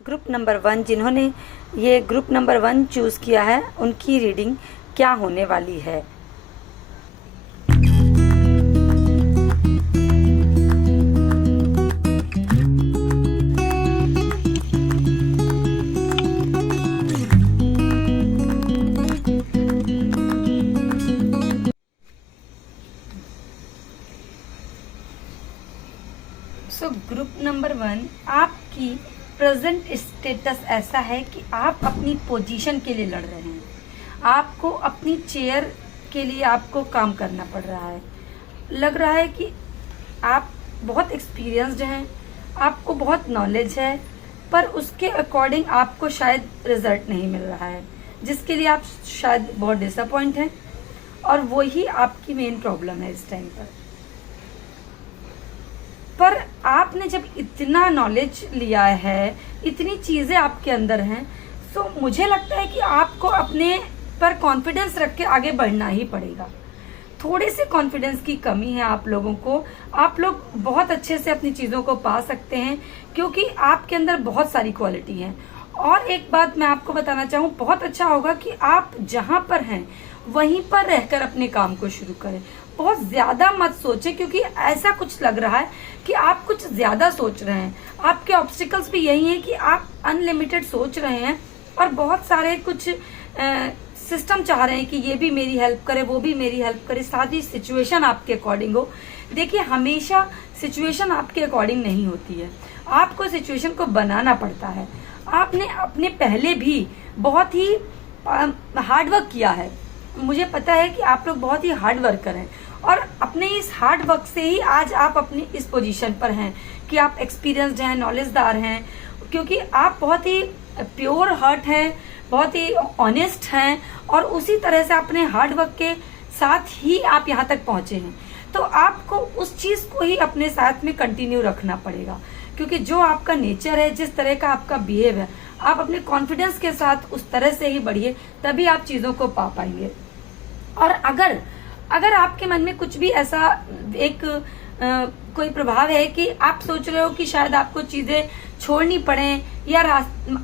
Group number 1 जिन्होंने ये group number 1 choose किया है उनकी रीडिंग क्या होने वाली है। ग्रुप नंबर 1 आपकी प्रेजेंट स्टेटस ऐसा है कि आप अपनी पोजीशन के लिए लड़ रहे हैं। आपको अपनी चेयर के लिए आपको काम करना पड़ रहा है। लग रहा है कि आप बहुत एक्सपीरियंस्ड हैं, आपको बहुत नॉलेज है, पर उसके अकॉर्डिंग आपको शायद रिजल्ट नहीं मिल रहा है, जिसके लिए आप शायद बहुत डिसअपॉइंट हैं और वही आपकी मेन प्रॉब्लम है इस टाइम पर आपने जब इतना नॉलेज लिया है, इतनी चीजें आपके अंदर हैं, तो मुझे लगता है कि आपको अपने पर कॉन्फिडेंस रख के आगे बढ़ना ही पड़ेगा। थोड़े से कॉन्फिडेंस की कमी है आप लोगों को। आप लोग बहुत अच्छे से अपनी चीजों को पा सकते हैं क्योंकि आपके अंदर बहुत सारी क्वालिटी है। और एक बात मैं आपको बताना चाहूँ, बहुत अच्छा होगा कि आप जहां पर हैं वहीं पर रहकर अपने काम को शुरू करें। बहुत ज्यादा मत सोचें क्योंकि ऐसा कुछ लग रहा है कि आप कुछ ज्यादा सोच रहे हैं। आपके ऑब्स्टिकल्स भी यही हैं कि आप अनलिमिटेड सोच रहे हैं और बहुत सारे कुछ सिस्टम चाह रहे हैं कि ये भी मेरी हेल्प करे, वो भी मेरी हेल्प करे, सारी सिचुएशन आपके अकॉर्डिंग हो। देखिए, हमेशा सिचुएशन आपके अकॉर्डिंग नहीं होती है, आपको सिचुएशन को बनाना पड़ता है। आपने अपने पहले भी बहुत ही हार्डवर्क किया है। मुझे पता है कि आप लोग बहुत ही हार्ड वर्कर हैं और अपने इस हार्ड वर्क से ही आज आप अपनी इस पोजीशन पर हैं कि आप एक्सपीरियंस्ड हैं, नॉलेजदार हैं, क्योंकि आप बहुत ही प्योर हार्ट हैं, बहुत ही ऑनेस्ट हैं और उसी तरह से अपने हार्ड वर्क के साथ ही आप यहाँ तक पहुंचे हैं। तो आपको उस चीज को ही अपने साथ में कंटिन्यू रखना पड़ेगा क्योंकि जो आपका नेचर है, जिस तरह का आपका बिहेव है, आप अपने कॉन्फिडेंस के साथ उस तरह से ही बढ़िए, तभी आप चीजों को पा पाएंगे। और अगर आपके मन में कुछ भी ऐसा एक कोई प्रभाव है कि आप सोच रहे हो कि शायद आपको चीजें छोड़नी पड़े या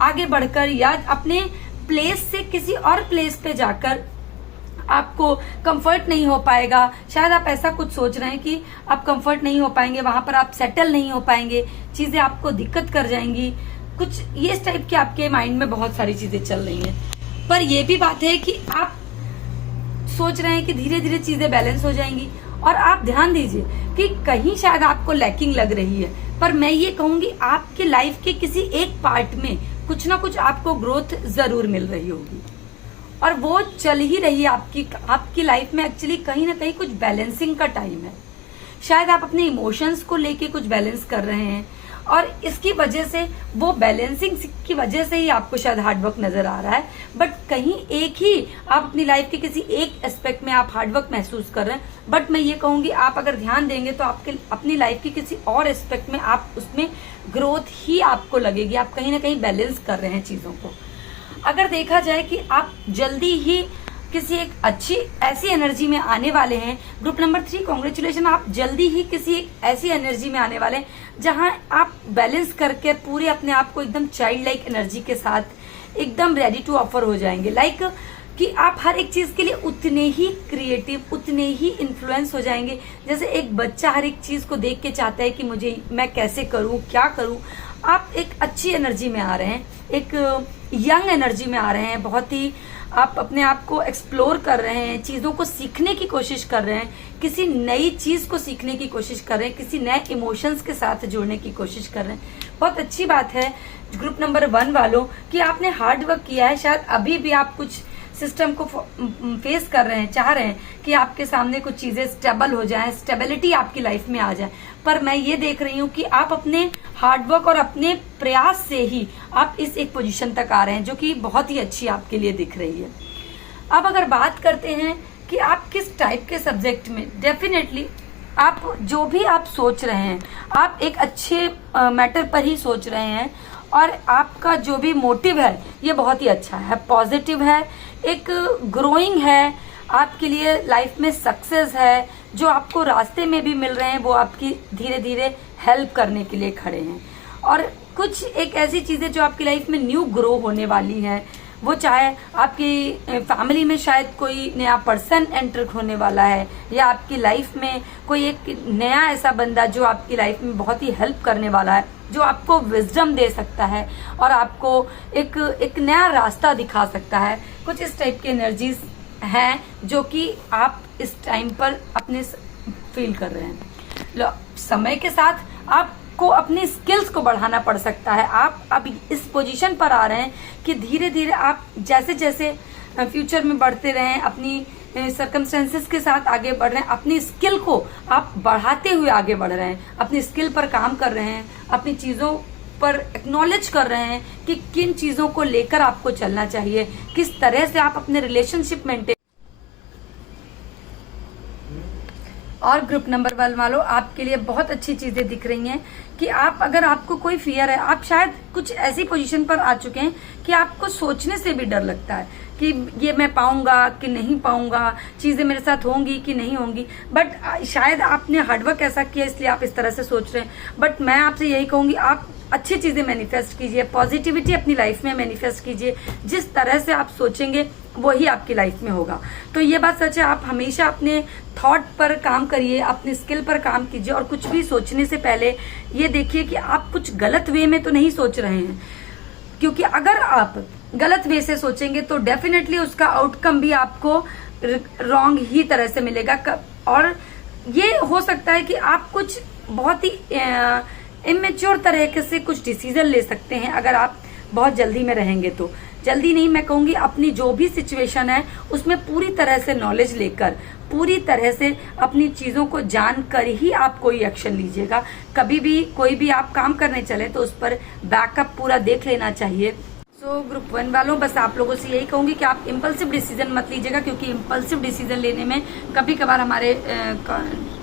आगे बढ़कर या अपने प्लेस से किसी और प्लेस पे जाकर आपको कंफर्ट नहीं हो पाएगा, शायद आप ऐसा कुछ सोच रहे हैं कि आप कंफर्ट नहीं हो पाएंगे, वहां पर आप सेटल नहीं हो पाएंगे, चीजें आपको दिक्कत कर जाएंगी, कुछ ये इस टाइप के आपके माइंड में बहुत सारी चीजें चल रही हैं। पर यह भी बात है कि आप सोच रहे हैं कि धीरे धीरे चीजें बैलेंस हो जाएंगी। और आप ध्यान दीजिए कि कहीं शायद आपको लैकिंग लग रही है, पर मैं ये कहूंगी आपके लाइफ के किसी एक पार्ट में कुछ ना कुछ आपको ग्रोथ जरूर मिल रही होगी और वो चल ही रही है आपकी लाइफ में। एक्चुअली कहीं ना कहीं कुछ बैलेंसिंग का टाइम है। शायद आप अपने इमोशंस को लेके कुछ बैलेंस कर रहे हैं और इसकी वजह से, वो बैलेंसिंग की वजह से ही आपको शायद हार्डवर्क नजर आ रहा है। बट कहीं एक ही आप अपनी लाइफ के किसी एक एस्पेक्ट में आप हार्डवर्क महसूस कर रहे हैं। बट मैं ये कहूंगी आप अगर ध्यान देंगे तो आपके अपनी लाइफ की किसी और एस्पेक्ट में आप उसमें ग्रोथ ही आपको लगेगी। आप कहीं ना कहीं बैलेंस कर रहे हैं चीजों को। अगर देखा जाए कि आप जल्दी ही किसी एक अच्छी ऐसी एनर्जी में आने वाले हैं, ग्रुप नंबर 3 कांग्रेचुलेशन, आप जल्दी ही किसी एक ऐसी एनर्जी में आने वाले हैं जहां आप बैलेंस करके पूरे अपने आप को एकदम चाइल्ड लाइक एनर्जी के साथ एकदम रेडी टू ऑफर हो जाएंगे। लाइक कि आप हर एक चीज के लिए उतने ही क्रिएटिव, उतने ही इन्फ्लुएंस हो जाएंगे जैसे एक बच्चा हर एक चीज को देख के चाहता है कि मैं कैसे करूं, क्या करूं। आप एक अच्छी एनर्जी में आ रहे हैं, एक यंग एनर्जी में आ रहे हैं, बहुत ही आप अपने आप को एक्सप्लोर कर रहे हैं, चीजों को सीखने की कोशिश कर रहे हैं, किसी नई चीज को सीखने की कोशिश कर रहे हैं, किसी नए इमोशंस के साथ जुड़ने की कोशिश कर रहे हैं। बहुत अच्छी बात है ग्रुप नंबर 1 वालों कि आपने हार्ड वर्क किया है। शायद अभी भी आप कुछ सिस्टम को फेस कर रहे हैं, चाह रहे हैं कि आपके सामने कुछ चीजें स्टेबल हो जाएं, स्टेबिलिटी आपकी लाइफ में आ जाए। पर मैं ये देख रही हूँ कि आप अपने हार्डवर्क और अपने प्रयास से ही आप इस एक पोजीशन तक आ रहे हैं जो कि बहुत ही अच्छी आपके लिए दिख रही है। अब अगर बात करते हैं कि आप किस टाइप के सब्जेक्ट में, डेफिनेटली आप जो भी आप सोच रहे हैं, आप एक अच्छे मैटर पर ही सोच रहे हैं और आपका जो भी मोटिव है ये बहुत ही अच्छा है, पॉजिटिव है, एक ग्रोइंग है, आपके लिए लाइफ में सक्सेस है। जो आपको रास्ते में भी मिल रहे हैं वो आपकी धीरे धीरे हेल्प करने के लिए खड़े हैं। और कुछ एक ऐसी चीजें जो आपकी लाइफ में न्यू ग्रो होने वाली हैं, वो चाहे आपकी फैमिली में शायद कोई नया पर्सन एंटर होने वाला है, या आपकी लाइफ में कोई एक नया ऐसा बंदा जो आपकी लाइफ में बहुत ही हेल्प करने वाला है, जो आपको विजडम दे सकता है और आपको एक नया रास्ता दिखा सकता है। कुछ इस टाइप की एनर्जीज हैं जो कि आप इस टाइम पर अपने फील कर रहे हैं। समय के साथ आपको अपनी स्किल्स को बढ़ाना पड़ सकता है। आप अभी इस पोजीशन पर आ रहे हैं कि धीरे धीरे आप जैसे जैसे फ्यूचर में बढ़ते रहें, अपनी सर्कमस्टेंसेस के साथ आगे बढ़ रहे हैं, अपनी स्किल को आप बढ़ाते हुए आगे बढ़ रहे हैं, अपनी स्किल पर काम कर रहे हैं, अपनी चीजों पर एक्नॉलेज कर रहे हैं कि किन चीजों को लेकर आपको चलना चाहिए, किस तरह से आप अपने रिलेशनशिप मेंटेन। और ग्रुप नंबर 1 वालों, आपके लिए बहुत अच्छी चीजें दिख रही हैं कि आप, अगर आपको कोई फियर है, आप शायद कुछ ऐसी पोजीशन पर आ चुके हैं कि आपको सोचने से भी डर लगता है कि ये मैं पाऊंगा कि नहीं पाऊंगा, चीजें मेरे साथ होंगी कि नहीं होंगी। बट शायद आपने हार्डवर्क ऐसा किया इसलिए आप इस तरह से सोच रहे हैं। बट मैं आपसे यही कहूंगी, आप अच्छी चीजें मैनिफेस्ट कीजिए, पॉजिटिविटी अपनी लाइफ में मैनिफेस्ट कीजिए। जिस तरह से आप सोचेंगे वही आपकी लाइफ में होगा। तो ये बात सच है, आप हमेशा अपने थॉट पर काम करिए, अपने स्किल पर काम कीजिए, और कुछ भी सोचने से पहले ये देखिए कि आप कुछ गलत वे में तो नहीं सोच रहे हैं, क्योंकि अगर आप गलत वे से सोचेंगे तो डेफिनेटली उसका आउटकम भी आपको रॉन्ग ही तरह से मिलेगा। और ये हो सकता है कि आप कुछ बहुत ही इमेच्योर तरीके से कुछ डिसीजन ले सकते हैं अगर आप बहुत जल्दी में रहेंगे तो। जल्दी नहीं, मैं कहूंगी अपनी जो भी सिचुएशन है उसमें पूरी तरह से नॉलेज लेकर, पूरी तरह से अपनी चीजों को जानकर ही आप कोई एक्शन लीजिएगा। कभी भी कोई भी आप काम करने चले तो उस पर बैकअप पूरा देख लेना चाहिए। सो ग्रुप 1 वालों, बस आप लोगों से यही कहूंगी कि आप इम्पल्सिव डिसीजन मत लीजिएगा, क्योंकि इम्पल्सिव डिसीजन लेने में कभी कभार हमारे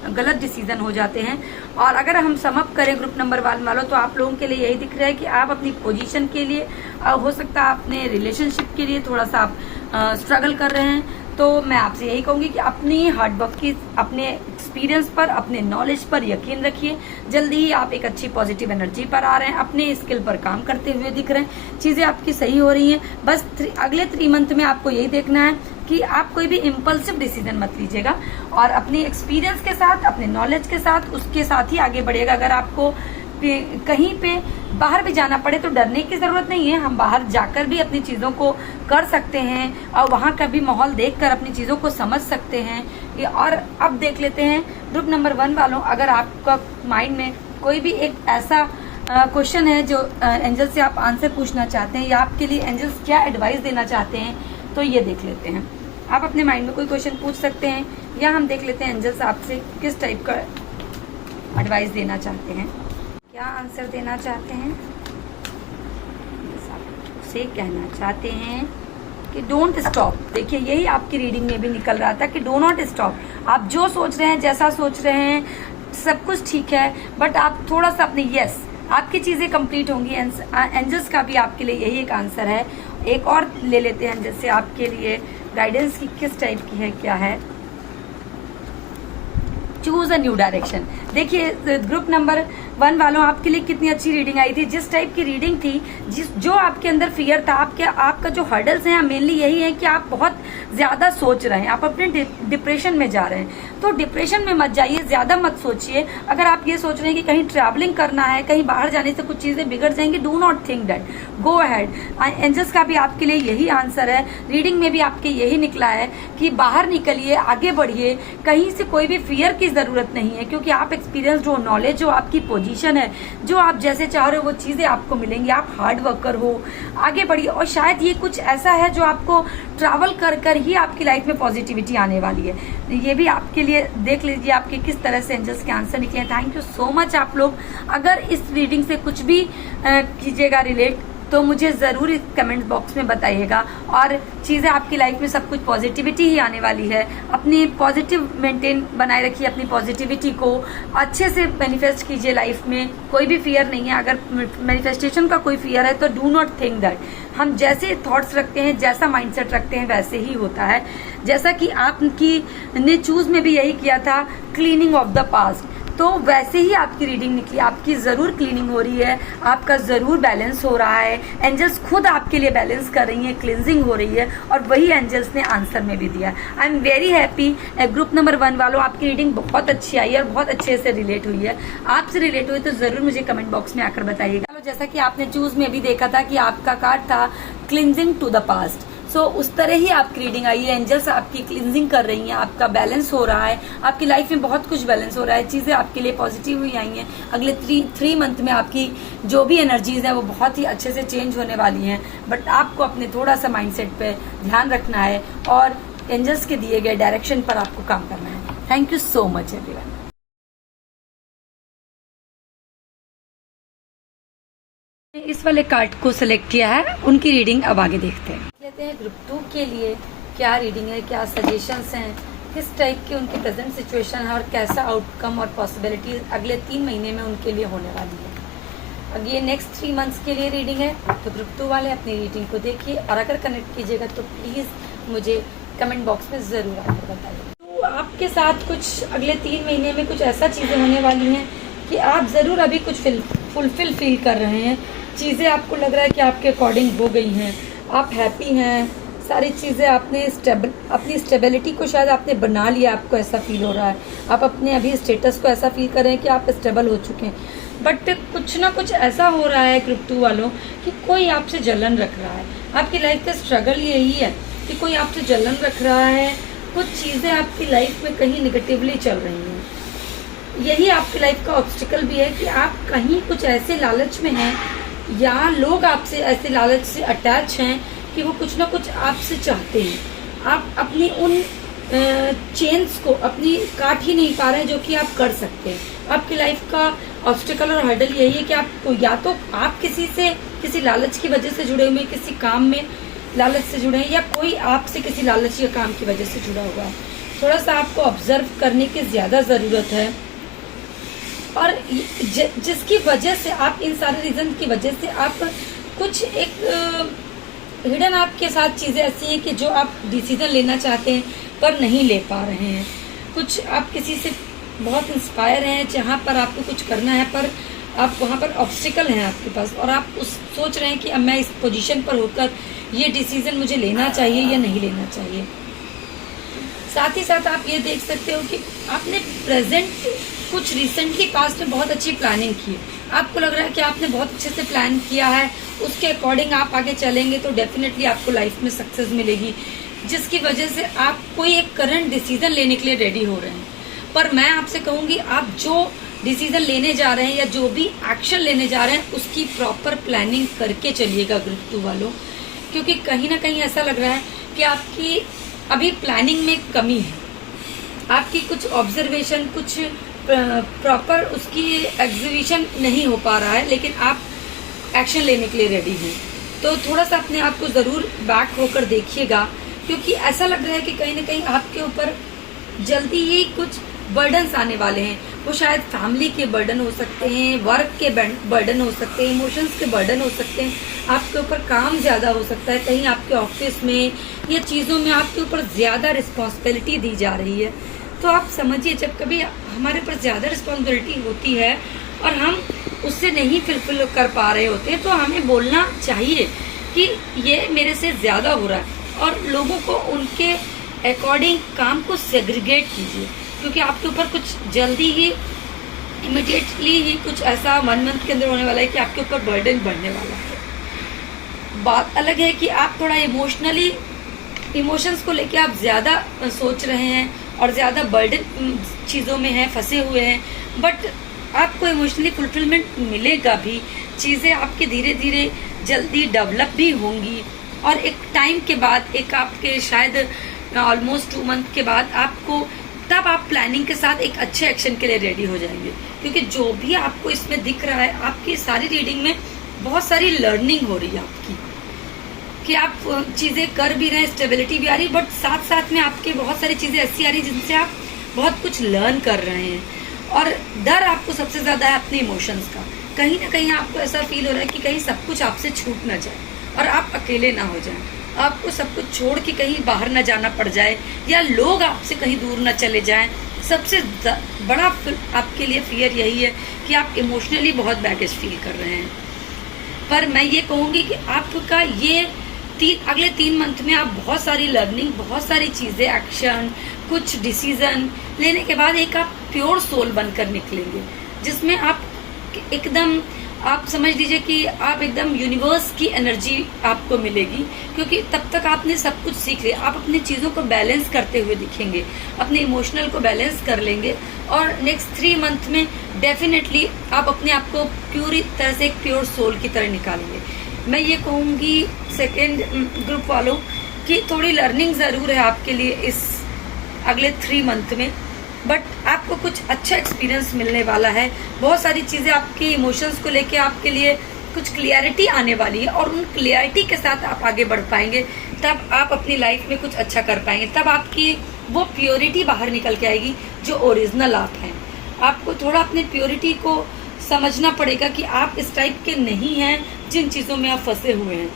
गलत डिसीजन हो जाते हैं। और अगर हम सम अप करें ग्रुप नंबर 1 वालों, तो आप लोगों के लिए यही दिख रहा है कि आप अपनी पोजीशन के लिए, हो सकता है अपने रिलेशनशिप के लिए थोड़ा सा आप स्ट्रगल कर रहे हैं। तो मैं आपसे यही कहूंगी कि अपनी हार्डवर्क की, अपने एक्सपीरियंस पर, अपने नॉलेज पर यकीन रखिए। जल्दी ही आप एक अच्छी पॉजिटिव एनर्जी पर आ रहे हैं, अपने स्किल पर काम करते हुए दिख रहे हैं, चीजें आपकी सही हो रही हैं। बस अगले 3 मंथ में आपको यही देखना है कि आप कोई भी इम्पल्सिव डिसीजन मत लीजिएगा, और अपने एक्सपीरियंस के साथ, अपने नॉलेज के साथ, उसके साथ ही आगे बढ़िएगा। अगर आपको कहीं पे बाहर भी जाना पड़े तो डरने की जरूरत नहीं है, हम बाहर जाकर भी अपनी चीजों को कर सकते हैं और वहां का भी माहौल देखकर अपनी चीजों को समझ सकते हैं। और अब देख लेते हैं ग्रुप नंबर 1 वालों, अगर आपका माइंड में कोई भी एक ऐसा क्वेश्चन है जो एंजल से आप आंसर पूछना चाहते हैं, या आपके लिए एंजल्स क्या एडवाइस देना चाहते हैं, तो ये देख लेते हैं। आप अपने माइंड में कोई क्वेश्चन पूछ सकते हैं, या हम देख लेते हैं एंजल्स आपसे किस टाइप का एडवाइस देना चाहते हैं, क्या आंसर देना चाहते हैं। से कहना चाहते हैं कि डोंट स्टॉप। देखिए, यही आपकी रीडिंग में भी निकल रहा था कि डो नॉट स्टॉप। आप जो सोच रहे हैं, जैसा सोच रहे हैं, सब कुछ ठीक है, बट आप थोड़ा सा अपने, यस, आपकी चीजें कंप्लीट होंगी। एंजल्स का भी आपके लिए यही एक आंसर है। एक और ले लेते हैं जैसे आपके लिए गाइडेंस की किस टाइप की है, क्या है। Choose a new direction. देखिए ग्रुप नंबर 1 वालों, आपके लिए कितनी अच्छी रीडिंग आई थी। जिस टाइप की रीडिंग थी, जो आपके अंदर फियर था, आपका जो हर्डल्स हैं मेनली यही है कि आप बहुत ज्यादा सोच रहे हैं, आप अपने डिप्रेशन में जा रहे हैं। तो डिप्रेशन में मत जाइए, ज्यादा मत सोचिए। अगर आप ये सोच रहे हैं कि कहीं ट्रैवलिंग करना है, कहीं बाहर जाने से कुछ चीजें बिगड़ जाएंगी, do not think that, go ahead. Angels का भी आपके लिए यही आंसर है। रीडिंग में भी आपके यही निकला है कि बाहर निकलिए, आगे बढ़िए, कहीं से कोई भी फियर की जरूरत नहीं है, क्योंकि आप एक्सपीरियंस हो, नॉलेज हो, आपकी पोजीशन है, जो आप जैसे चाह रहे हो वो चीजें आपको मिलेंगी। आप हार्ड वर्कर हो, आगे बढ़िए। और शायद ये कुछ ऐसा है जो आपको ट्रैवल कर कर ही आपकी लाइफ में पॉजिटिविटी आने वाली है। ये भी आपके लिए देख लीजिए आपके किस तरह से एंजल्स के आंसर निकले हैं। Thank you so much. आप लोग अगर इस रीडिंग से कुछ भी कीजिएगा रिलेट, तो मुझे जरूर इस कमेंट बॉक्स में बताइएगा। और चीजें आपकी लाइफ में सब कुछ पॉजिटिविटी ही आने वाली है। अपनी पॉजिटिव मेंटेन बनाए रखिए, अपनी पॉजिटिविटी को अच्छे से मैनिफेस्ट कीजिए लाइफ में। कोई भी फियर नहीं है। अगर मैनिफेस्टेशन का कोई फियर है तो डू नॉट थिंक दैट। हम जैसे थॉट्स रखते हैं, जैसा माइंडसेट रखते हैं, वैसे ही होता है। जैसा कि आपकी ने चूज में भी यही किया था, क्लीनिंग ऑफ द पास्ट। तो वैसे ही आपकी रीडिंग निकली, आपकी ज़रूर क्लीनिंग हो रही है, आपका ज़रूर बैलेंस हो रहा है, एंजल्स खुद आपके लिए बैलेंस कर रही हैं, क्लिनजिंग हो रही है, और वही एंजल्स ने आंसर में भी दिया। I am very happy. Group number 1 वालों, आपकी रीडिंग बहुत अच्छी आई है और बहुत अच्छे से रिलेट हुई है। आपसे रिलेट हुई तो ज़रूर मुझे कमेंट बॉक्स में आकर बताइएगा। जैसा कि आपने चूज में भी देखा था कि आपका कार्ड था क्लिनजिंग टू द पास्ट, सो उस तरह ही आपकी रीडिंग आई है। एंजल्स आपकी क्लिनजिंग कर रही हैं, आपका बैलेंस हो रहा है, आपकी लाइफ में बहुत कुछ बैलेंस हो रहा है, चीजें आपके लिए पॉजिटिव हुई आई हैं। अगले 3 मंथ में आपकी जो भी एनर्जीज है वो बहुत ही अच्छे से चेंज होने वाली हैं, बट आपको अपने थोड़ा सा माइंडसेट पे ध्यान रखना है और एंजल्स के दिए गए डायरेक्शन पर आपको काम करना है। Thank you so much everyone. इस वाले कार्ड को सिलेक्ट किया है, उनकी रीडिंग अब आगे देखते हैं। लेते हैं ग्रुप 2 के लिए क्या रीडिंग है, क्या सजेशंस हैं, किस टाइप की उनकी प्रेजेंट सिचुएशन है और कैसा आउटकम और पॉसिबिलिटी अगले 3 महीने में उनके लिए होने वाली है। अब ये नेक्स्ट 3 मंथ्स के लिए रीडिंग है, तो ग्रुप 2 वाले अपनी रीडिंग को देखिए और अगर कनेक्ट कीजिएगा तो प्लीज़ मुझे कमेंट बॉक्स में ज़रूर आकर बताइए। तो आपके साथ कुछ अगले 3 महीने में कुछ ऐसा चीज़ें होने वाली हैं कि आप ज़रूर अभी कुछ फुलफिल फील कर रहे हैं, चीज़ें आपको लग रहा है कि आपके अकॉर्डिंग हो गई हैं, आप हैप्पी हैं, सारी चीज़ें आपने अपनी स्टेबिलिटी को शायद आपने बना लिया, आपको ऐसा फील हो रहा है, आप अपने अभी स्टेटस को ऐसा फील कर रहे हैं कि आप स्टेबल हो चुके हैं। बट कुछ ना कुछ ऐसा हो रहा है ग्रुप 2 वालों कि कोई आपसे जलन रख रहा है। आपकी लाइफ का स्ट्रगल यही है कि कोई आपसे जलन रख रहा है, कुछ चीज़ें आपकी लाइफ में कहीं निगेटिवली चल रही हैं। यही आपकी लाइफ का ऑब्स्टिकल भी है कि आप कहीं कुछ ऐसे लालच में हैं या लोग आपसे ऐसे लालच से अटैच हैं कि वो कुछ ना कुछ आपसे चाहते हैं। आप अपनी उन चेन्स को अपनी काट ही नहीं पा रहे हैं जो कि आप कर सकते हैं। आपकी लाइफ का ऑब्स्टिकल और हर्डल यही है कि आप या तो आप किसी लालच की वजह से जुड़े हुए, किसी काम में लालच से जुड़े हैं, या कोई आपसे किसी लालच या काम की वजह से जुड़ा हुआ है। थोड़ा सा आपको ऑब्जर्व करने की ज़्यादा ज़रूरत है और जिसकी वजह से आप इन सारे रीजन की वजह से आप कुछ एक हिडन आपके साथ चीज़ें ऐसी हैं कि जो आप डिसीजन लेना चाहते हैं पर नहीं ले पा रहे हैं। कुछ आप किसी से बहुत इंस्पायर हैं जहाँ पर आपको कुछ करना है पर आप वहाँ पर ऑब्स्टिकल हैं आपके पास और आप सोच रहे हैं कि अब मैं इस पोजीशन पर होकर ये डिसीजन मुझे लेना चाहिए या नहीं लेना चाहिए। साथ ही साथ आप ये देख सकते हो कि आपने प्रेजेंट कुछ रिसेंटली पास्ट में बहुत अच्छी प्लानिंग की है। आपको लग रहा है कि आपने बहुत अच्छे से प्लान किया है, उसके अकॉर्डिंग आप आगे चलेंगे तो डेफिनेटली आपको लाइफ में सक्सेस मिलेगी, जिसकी वजह से आप कोई एक करंट डिसीजन लेने के लिए रेडी हो रहे हैं। पर मैं आपसे कहूँगी आप जो डिसीजन लेने जा रहे हैं या जो भी एक्शन लेने जा रहे हैं उसकी प्रॉपर प्लानिंग करके चलिएगा ग्रुप 2 वालों, क्योंकि कहीं ना कहीं ऐसा लग रहा है कि आपकी अभी प्लानिंग में कमी है, आपकी कुछ ऑब्जर्वेशन, कुछ प्रॉपर उसकी एग्जीक्यूशन नहीं हो पा रहा है, लेकिन आप एक्शन लेने के लिए रेडी हैं। तो थोड़ा सा अपने आप को ज़रूर बैक होकर देखिएगा, क्योंकि ऐसा लग रहा है कि कहीं ना कहीं आपके ऊपर जल्दी ही कुछ बर्डन्स आने वाले हैं। वो शायद फैमिली के बर्डन हो सकते हैं, वर्क के बर्डन हो सकते हैं, इमोशंस के बर्डन हो सकते हैं, आपके ऊपर काम ज़्यादा हो सकता है, कहीं आपके ऑफिस में या चीज़ों में आपके ऊपर ज़्यादा रिस्पॉन्सिबिलिटी दी जा रही है। तो आप समझिए जब कभी हमारे ऊपर ज़्यादा रिस्पॉन्सिबिलिटी होती है और हम उससे नहीं फुलफिल कर पा रहे होते हैं तो हमें बोलना चाहिए कि ये मेरे से ज़्यादा हो रहा है और लोगों को उनके अकॉर्डिंग काम को सेग्रीगेट कीजिए, क्योंकि आपके ऊपर कुछ जल्दी ही इमिडिएटली ही कुछ ऐसा 1 मंथ के अंदर होने वाला है कि आपके ऊपर बर्डन बढ़ने वाला है। बात अलग है कि आप थोड़ा इमोशंस को लेके आप ज़्यादा सोच रहे हैं और ज़्यादा बर्डन चीज़ों में हैं, फंसे हुए हैं, बट आपको इमोशनली फुलफिलमेंट मिलेगा भी, चीज़ें आपके धीरे धीरे जल्दी डेवलप भी होंगी और एक टाइम के बाद, एक आपके शायद ऑलमोस्ट 2 मंथ के बाद आपको तब आप प्लानिंग के साथ एक अच्छे एक्शन के लिए रेडी हो जाएंगे। क्योंकि जो भी आपको इसमें दिख रहा है, आपकी सारी रीडिंग में बहुत सारी लर्निंग हो रही है आपकी, कि आप चीज़ें कर भी रहे हैं, स्टेबिलिटी भी आ रही है, बट साथ साथ में आपके बहुत सारी चीज़ें ऐसी आ रही है जिनसे आप बहुत कुछ लर्न कर रहे हैं। और डर आपको सबसे ज़्यादा है अपने इमोशंस का। कहीं ना कहीं आपको ऐसा फील हो रहा है कि कहीं सब कुछ आपसे छूट ना जाए और आप अकेले ना हो जाएं, आपको सब कुछ छोड़ के कहीं बाहर ना जाना पड़ जाए या लोग आपसे कहीं दूर ना चले जाएं, सबसे बड़ा आपके लिए फियर यही है कि आप इमोशनली बहुत बैगेज फील कर रहे हैं। पर मैं ये कहूँगी कि आपका ये अगले 3 मंथ में आप बहुत सारी लर्निंग, बहुत सारी चीज़ें, एक्शन, कुछ डिसीजन लेने के बाद एक आप प्योर सोल बनकर निकलेंगे, जिसमें आप एकदम, आप समझ लीजिए कि आप एकदम यूनिवर्स की एनर्जी आपको मिलेगी, क्योंकि तब तक आपने सब कुछ सीख लिया। आप अपनी चीज़ों को बैलेंस करते हुए दिखेंगे, अपने इमोशनल को बैलेंस कर लेंगे, और नेक्स्ट 3 मंथ में डेफिनेटली आप अपने आप को पूरी तरह से एक प्योर सोल की तरह निकालेंगे। मैं ये कहूँगी सेकेंड ग्रुप वालों की थोड़ी लर्निंग ज़रूर है आपके लिए इस अगले 3 मंथ में, बट आपको कुछ अच्छा एक्सपीरियंस मिलने वाला है। बहुत सारी चीज़ें आपके इमोशंस को लेके आपके लिए कुछ क्लियरिटी आने वाली है, और उन क्लियरिटी के साथ आप आगे बढ़ पाएंगे। तब आप अपनी लाइफ में कुछ अच्छा कर पाएंगे, तब आपकी वो प्योरिटी बाहर निकल के आएगी जो ओरिजिनल आप हैं। आपको थोड़ा अपनी प्योरिटी को समझना पड़ेगा कि आप इस टाइप के नहीं हैं जिन चीज़ों में आप फंसे हुए हैं।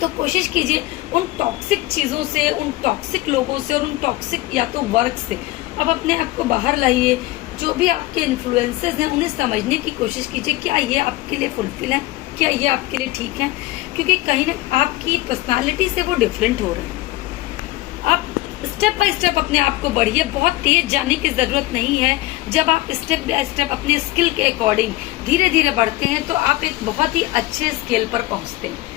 तो कोशिश कीजिए उन टॉक्सिक चीज़ों से, उन टॉक्सिक लोगों से और उन टॉक्सिक या तो वर्क से अब अपने आप को बाहर लाइए। जो भी आपके इन्फ्लुएंसेस हैं उन्हें समझने की कोशिश कीजिए, क्या ये आपके लिए फुलफिल है, क्या ये आपके लिए ठीक है, क्योंकि कहीं ना आपकी पर्सनालिटी से वो डिफरेंट हो रहे हैं। आप स्टेप बाय स्टेप अपने आप को बढ़िए, बहुत तेज जाने की ज़रूरत नहीं है। जब आप स्टेप बाय स्टेप अपने स्किल के अकॉर्डिंग धीरे धीरे बढ़ते हैं तो आप एक बहुत ही अच्छे स्केल पर पहुंचते हैं।